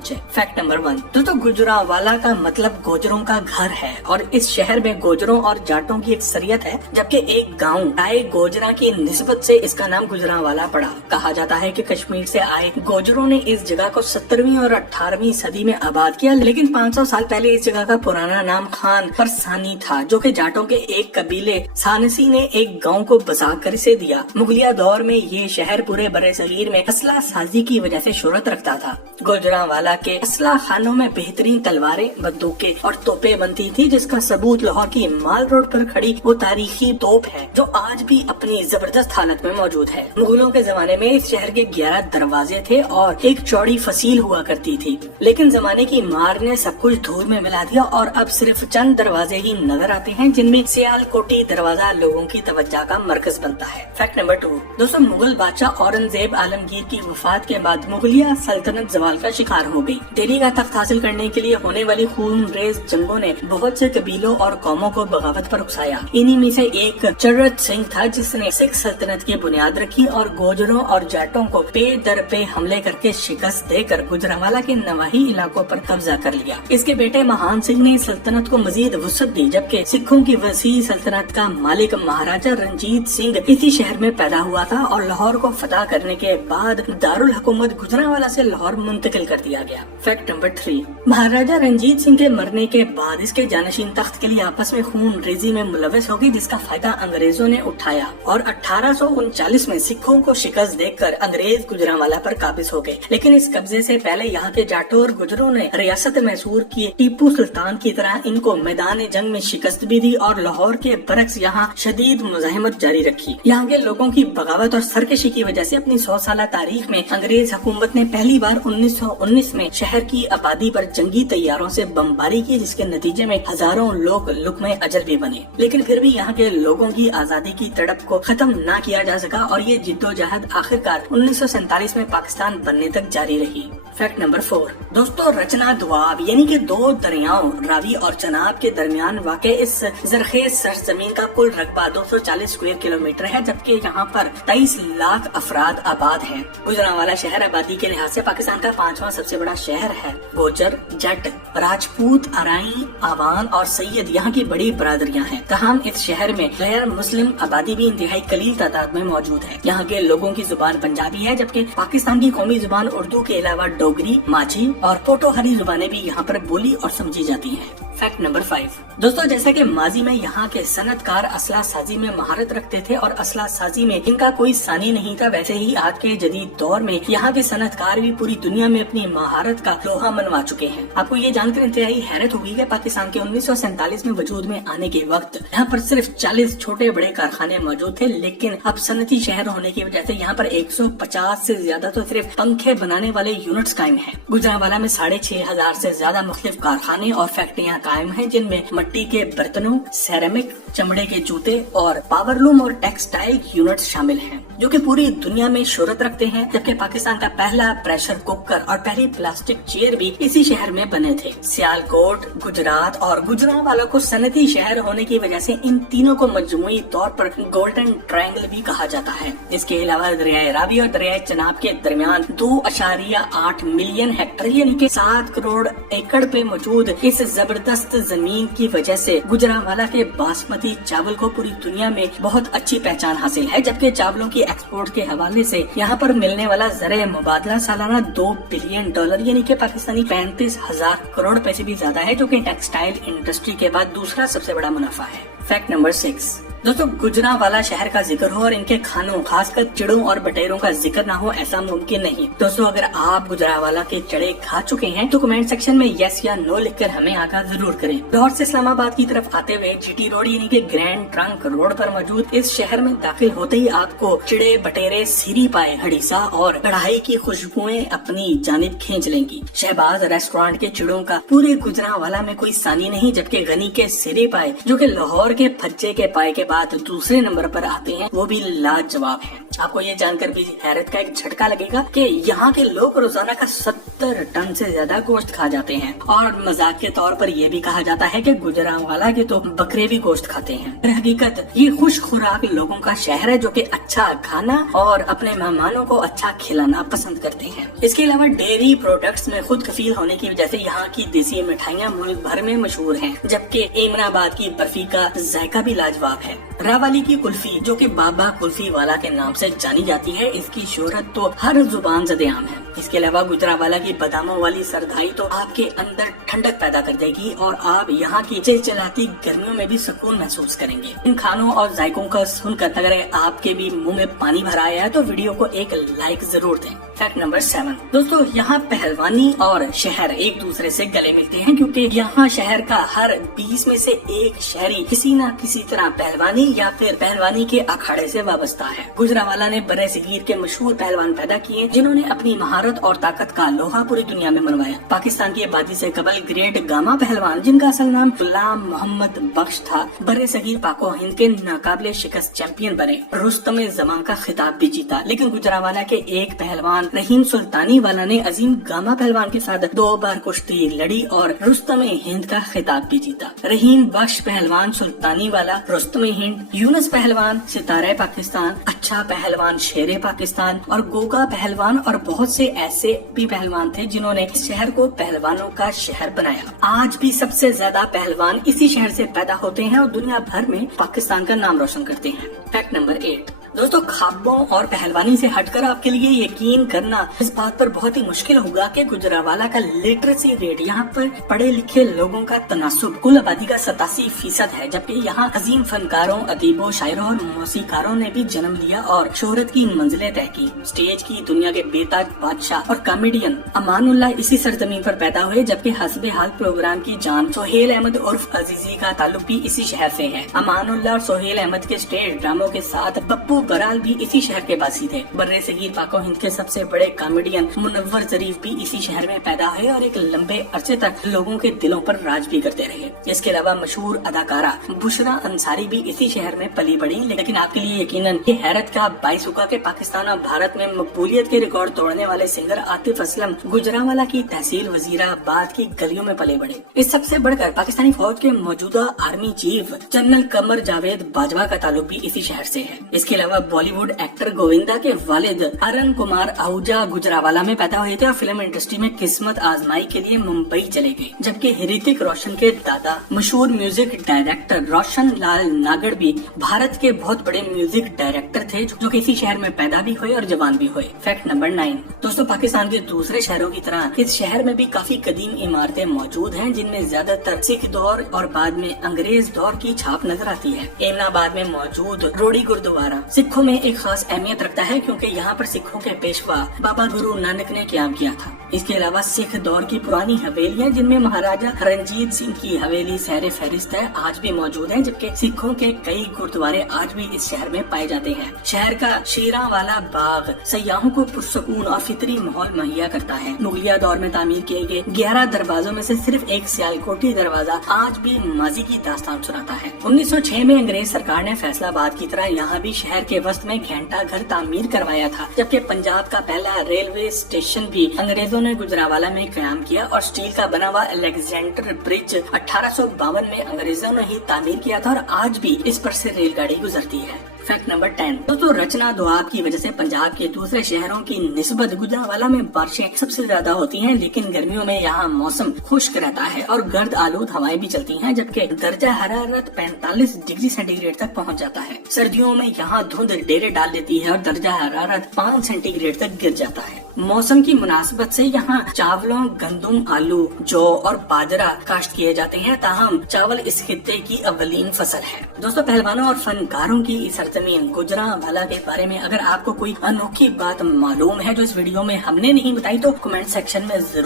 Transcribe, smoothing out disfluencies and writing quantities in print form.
पहुँचे। Fact number 1, दोस्तों गुजरांवाला का मतलब गोजरों का घर है और इस शहर में गोजरों और जाटों की अक्सरियत है, जबकि एक गाँव टाई गोजरा की निस्बत से इसका नाम गुजरांवाला पड़ा। कहा जाता है कि कश्मीर से आए गोजरों ने इस जगह को 17वीं और 18वीं सदी में आबाद किया, लेकिन 500 साल पहले इस जगह का पुराना नाम खान परसानी था, जो कि जाटों के एक कबीले सानसी ने एक गांव को बसा कर इसे दिया। मुगलिया दौर में ये शहर पूरे बड़े सगीर में असला साजी की वजह से शोहरत रखता था। गुजरांवाला के असला खानों में बेहतरीन तलवारें, बंदूकें और तोपें बनती थी, जिसका सबूत लाहौर की माल रोड पर खड़ी वो तारीखी तोप है जो आज भी अपनी जबरदस्त हालत में मौजूद है। मुगलों के जमाने में इस शहर के 11 दरवाजे थे और एक चौड़ी फसील हुआ करती थी, लेकिन जमाने की मार ने सब कुछ धूल में मिला दिया और अब सिर्फ चंद दरवाजे ही नजर आते हैं, जिनमें सियालकोटी दरवाजा लोगों की तवज्जो का मरकज बनता है। फैक्ट नंबर 2, दोस्तों मुगल बादशाह औरंगजेब आलमगीर की वफात के बाद मुगलिया सल्तनत जवाल का शिकार हो गई। दिल्ली का तख्त हासिल करने के लिए होने वाली खूनरेज जंगों ने बहुत से कबीलों और कौमों को बगावत पर उकसाया। इन्हीं में से एक चर्रत सिंह था, जिसने सिख सल्तनत की बुनियाद रखी और गोजरों और जाटों को पे दर पे हमले करके शिकस्त देकर गुजरांवाला के नवाही इलाकों पर कब्जा कर लिया। इसके बेटे महान सिंह ने सल्तनत को मजीद वसअत दी, जबकि सिखों की वसी सल्तनत का मालिक महाराजा रंजीत सिंह इसी शहर में पैदा हुआ था और लाहौर को फतह करने के बाद दारुल हुकूमत गुजरांवाला से लाहौर मुंतकिल कर दिया गया। फैक्ट नंबर 3, महाराजा रंजीत सिंह के मरने के बाद इसके जानशीन तख्त के लिए आपस में खून रेजी में मुलविस हो गई, जिसका फायदा अंग्रेजों ने उठाया और 1839 में सिखों को शिकस्त देकर अंग्रेज गुजरांवाला पर काबिज हो गए। लेकिन इस कब्जे से पहले यहाँ के जाटों और गुजरों ने रियासत मैसूर की टीपू सुल्तान की तरह इनको मैदान जंग में शिकस्त भी दी और लाहौर के बरक्स यहाँ शदीद मुजाहिमत जारी रखी। यहाँ के लोगों की बगावत और सरकशी की वजह से अपनी 100 साल तारीख में अंग्रेज हुकूमत ने पहली बार 1919 में शहर की आबादी पर जंगी तैयारों से बमबारी की, जिसके नतीजे में हजारों लोग लुक्मे अजर भी बने। लेकिन फिर भी यहाँ के लोगों की आजादी की तड़प को खत्म न किया जा सका और ये जिद्दोजहद आखिरकार 1947 में पाकिस्तान बनने तक जारी रही। फैक्ट नंबर 4, दोस्तों रचना दुआब यानी कि 2 दरियाओं रावी और चनाब के दरमियान वाक़े इस जरखेज सरजमीन का कुल रकबा 240 स्क्वायर किलोमीटर है, जबकि यहाँ पर 23 लाख अफराद आबाद हैं। गुजरांवाला शहर आबादी के लिहाज से पाकिस्तान का 5वां सबसे बड़ा शहर है। गोजर, जट, राजपूत, अराई, आवान और सैयद यहाँ की बड़ी बरादरियाँ हैं। तमाम इस शहर में गैर मुस्लिम आबादी भी इंतहाई कलील तादाद में मौजूद है। यहाँ के लोगों की जुबान पंजाबी है, जबकि पाकिस्तान की कौमी जुबान उर्दू के अलावा डोगरी, माझी और पोटोहरी जुबानें भी यहाँ पर बोली और समझी जाती हैं। फैक्ट नंबर 5, दोस्तों जैसा कि माजी में यहाँ के सनतकार असला साजी में महारत रखते थे और असला साजी में इनका कोई सानी नहीं था, वैसे ही आज के जदीद दौर में यहाँ के सनतकार भी पूरी दुनिया में अपनी महारत का लोहा मनवा चुके हैं। आपको ये जानकर इंतहाई हैरत होगी कि पाकिस्तान के 1947 में वजूद में आने के वक्त यहाँ पर सिर्फ 40 छोटे बड़े कारखाने मौजूद थे, लेकिन अब सनती शहर होने की वजह से यहाँ पर 150 से ज्यादा तो सिर्फ पंखे बनाने वाले यूनिट्स कायम हैं। गुजरांवाला में 6500 से ज्यादा मुख्तलिफ कारखाने और फैक्ट्रियाँ कायम है, जिनमें मिट्टी के बर्तनों, सेरेमिक, चमड़े के जूते और पावरलूम और टेक्सटाइल यूनिट्स शामिल हैं, जो कि पूरी दुनिया में शोहरत रखते हैं। जबकि पाकिस्तान का पहला प्रेशर कुकर और पहली प्लास्टिक चेयर भी इसी शहर में बने थे। सियालकोट, गुजरात और गुजरांवाला को सनती शहर होने की वजह से इन तीनों को मजमूई तौर पर गोल्डन ट्रायंगल भी कहा जाता है। इसके अलावा दरियाए रावी और दरियाए चनाब के दरमियान 2.8 मिलियन हेक्टेयर यानी कि 7 करोड़ एकड़ पे मौजूद इस जबरदस्त जमीन की वजह से गुजरांवाला के बासमती चावल को पूरी दुनिया में बहुत अच्छी पहचान हासिल है। जबकि चावलों की एक्सपोर्ट के हवाले से यहाँ पर मिलने वाला ज़र मुबादला सालाना $2 बिलियन यानी कि पाकिस्तानी 35,000 करोड़ पैसे भी ज्यादा है, जो कि टेक्सटाइल इंडस्ट्री के बाद दूसरा सबसे बड़ा मुनाफा है। फैक्ट नंबर 6, दोस्तों गुजरांवाला शहर का जिक्र हो और इनके खानों खासकर चिड़ों और बटेरों का जिक्र ना हो, ऐसा मुमकिन नहीं। दोस्तों अगर आप गुजरांवाला के चड़े खा चुके हैं तो कमेंट सेक्शन में यस या नो लिखकर हमें आगाह जरूर करें। लाहौर से इस्लामाबाद की तरफ आते हुए जीटी रोड यानी कि ग्रैंड ट्रंक रोड पर मौजूद इस शहर में दाखिल होते ही आपको चिड़े, बटेरे, सीरी पाए, हड़ीसा और कढ़ाई की खुशबुएं अपनी जानिब खींच लेंगी। शहबाज रेस्टोरेंट के चिड़ों का पूरे गुजरांवाला में कोई सानी नहीं, जबकि गनी के सिरे पाए जो कि लाहौर के फज्जे के पाए के बाद दूसरे नंबर पर आते हैं, वो भी लाजवाब है। आपको ये जानकर भी हैरत का एक झटका लगेगा कि यहाँ के लोग रोजाना का 70 टन से ज्यादा गोश्त खा जाते हैं और मजाक के तौर पर यह भी कहा जाता है कि गुजरांवाला के तो बकरे भी गोश्त खाते हैं। पर हकीकत ये खुश खुराक लोगों का शहर है जो कि अच्छा खाना और अपने मेहमानों को अच्छा खिलाना पसंद करते हैं। इसके अलावा डेयरी प्रोडक्ट्स में खुद कफील होने की वजह से यहाँ की देसी मिठाइयाँ मुल्क भर में मशहूर हैं, जबकि एमनाबाद की बर्फी का जायका भी लाजवाब है। रावाली की कुल्फी जो कि बाबा कुल्फी वाला के नाम से जानी जाती है, इसकी शोहरत तो हर जुबान ज़दे-आम है। इसके अलावा गुजरांवाला की बादामों वाली सरदाई तो आपके अंदर ठंडक पैदा कर देगी और आप यहाँ की चिलचिलाती गर्मियों में भी सुकून महसूस करेंगे। इन खानों और जायकों का सुनकर अगर आपके भी मुंह में पानी भरा आया है तो वीडियो को एक लाइक जरूर दें। फैक्ट नंबर 7 दोस्तों, यहाँ पहलवानी और शहर एक दूसरे से गले मिलते हैं, क्योंकि यहाँ शहर का हर 20 में से एक शहरी किसी न किसी तरह पहलवानी या फिर पहलवानी के अखाड़े से वाबस्ता है। गुजरांवाला ने बरे सगीर के मशहूर पहलवान पैदा किए जिन्होंने अपनी महारत और ताकत का लोहा पूरी दुनिया में मनवाया। पाकिस्तान की आबादी से कबल ग्रेट गामा पहलवान, जिनका असल नाम गुलाम मोहम्मद बख्श था, बरे सगीर पाको हिंद के नाकाबिले शिकस्त चैंपियन बने। रुस्तम जमां का खिताब भी जीता, लेकिन गुजरांवाला के एक पहलवान रहीम सुल्तानी वाला ने अजीम गामा पहलवान के साथ 2 बार कुश्ती लड़ी और रुस्तम हिंद का खिताब भी जीता। रहीम बख्श पहलवान सुल्तानी वाला, रुस्तम हिंद, यूनुस पहलवान सितारे पाकिस्तान, अच्छा पहलवान शेरे पाकिस्तान और गोगा पहलवान और बहुत से ऐसे भी पहलवान थे जिन्होंने इस शहर को पहलवानों का शहर बनाया। आज भी सबसे ज्यादा पहलवान इसी शहर से पैदा होते हैं और दुनिया भर में पाकिस्तान का नाम रोशन करते हैं। फैक्ट नंबर 8 दोस्तों, ख्वाबों और पहलवानी से हटकर आपके लिए यकीन करना इस बात पर बहुत ही मुश्किल होगा कि गुजरांवाला का लिटरेसी रेट, यहाँ पर पढ़े लिखे लोगों का तनासुब कुल आबादी का 87% है, जबकि यहाँ अजीम फनकारों, अदीबों, शायरों और मौसीकारों ने भी जन्म लिया और शोहरत की मंजिलें तय की। स्टेज की दुनिया के बेताज बादशाह और कॉमेडियन अमानुल्लाह इसी सरजमीन पर पैदा हुए, जबकि हस्बे हाल प्रोग्राम की जान सोहेल अहमद उर्फ अजीजी का ताल्लुक भी इसी शहर से है। अमानुल्लाह और सोहेल अहमद के स्टेज ड्रामों के साथ बप्पू बराल भी इसी शहर के बासी थे। बर्रे सगीर पाको हिंद के सबसे बड़े कॉमेडियन मुनव्वर जरीफ भी इसी शहर में पैदा हुए और एक लंबे अरसे तक लोगों के दिलों पर राज भी करते रहे। इसके अलावा मशहूर अदाकारा बुशरा अंसारी भी इसी शहर में पली बढ़ी, लेकिन आपके लिए यकीनन ये हैरत का बाइस होगा कि पाकिस्तान और भारत में मकबूलियत के रिकॉर्ड तोड़ने वाले सिंगर आतिफ असलम गुजरांवाला की तहसील वजीराबाद की गलियों में पले बढ़े। इस सबसे बढ़कर पाकिस्तानी फौज के मौजूदा army chief general Qamar Javed Bajwa का ताल्लुक भी इसी शहर से है। इसके अलावा बॉलीवुड एक्टर गोविंदा के वालिद अरुण कुमार आहूजा गुजरांवाला में पैदा हुए थे और फिल्म इंडस्ट्री में किस्मत आजमाई के लिए मुंबई चले गए, जबकि ऋतिक रोशन के दादा मशहूर म्यूजिक डायरेक्टर रोशन लाल नागड़ भी भारत के बहुत बड़े म्यूजिक डायरेक्टर थे जो किसी शहर में पैदा भी हुए और जवान भी हुए। फैक्ट नंबर 9 दोस्तों, पाकिस्तान के दूसरे शहरों की तरह इस शहर में भी काफी कदीम इमारतें मौजूद हैं, जिनमें ज्यादातर सिख दौर और बाद में अंग्रेज दौर की छाप नजर आती है। एमनाबाद में मौजूद रोडी गुरुद्वारा सिखों में एक खास अहमियत रखता है, क्योंकि यहाँ पर सिखों के पेशवा बाबा गुरु नानक ने क्याम किया था। इसके अलावा सिख दौर की पुरानी हवेलियाँ, जिनमें महाराजा रणजीत सिंह की हवेली सैर फहरिस्त है, आज भी मौजूद है, जबकि सिखों के कई गुरुद्वारे आज भी इस शहर में पाए जाते हैं। शहर का शेरांवाला बाग सयाहों को पुरसकून और फितरी माहौल मुहैया करता है। मुगलिया दौर में तामीर किए गए 11 दरवाजों में से सिर्फ एक सियालकोटी दरवाजा आज भी माजी की दास्तान सुनाता है। 1906 में अंग्रेज सरकार ने फैसलाबाद की तरह यहाँ भी शहर के वस्त में घंटा घर तामीर करवाया था, जबकि पंजाब का पहला रेलवे स्टेशन भी अंग्रेजों ने गुजरांवाला में कायम किया और स्टील का बना हुआ अलेक्जेंडर ब्रिज 1852 में अंग्रेजों ने ही तामीर किया था और आज भी इस पर से रेलगाड़ी गुजरती है। फैक्ट नंबर 10 दोस्तों, रचना दुआब की वजह से पंजाब के दूसरे शहरों की निस्बत गुजरांवाला में बारिशें सबसे ज्यादा होती हैं, लेकिन गर्मियों में यहाँ मौसम खुश्क रहता है और गर्द आलूद हवाएं भी चलती हैं, जबकि दर्जा हरारत 45 डिग्री सेंटीग्रेड तक पहुँच जाता है। सर्दियों में यहाँ धुंध डेरे डाल देती है और दर्जा हरारत 5 सेंटीग्रेड तक गिर जाता है। मौसम की मुनासिबत से यहाँ चावलों, गंदुम, आलू, जौ और बाजरा काश्त किए जाते हैं, ताहम चावल इस खित्ते की अव्वलीन फसल है। दोस्तों, पहलवानों और फनकारों की इस सरजमीन गुजरांवाला के बारे में अगर आपको कोई अनोखी बात मालूम है जो इस वीडियो में हमने नहीं बताई तो कमेंट सेक्शन में जरूर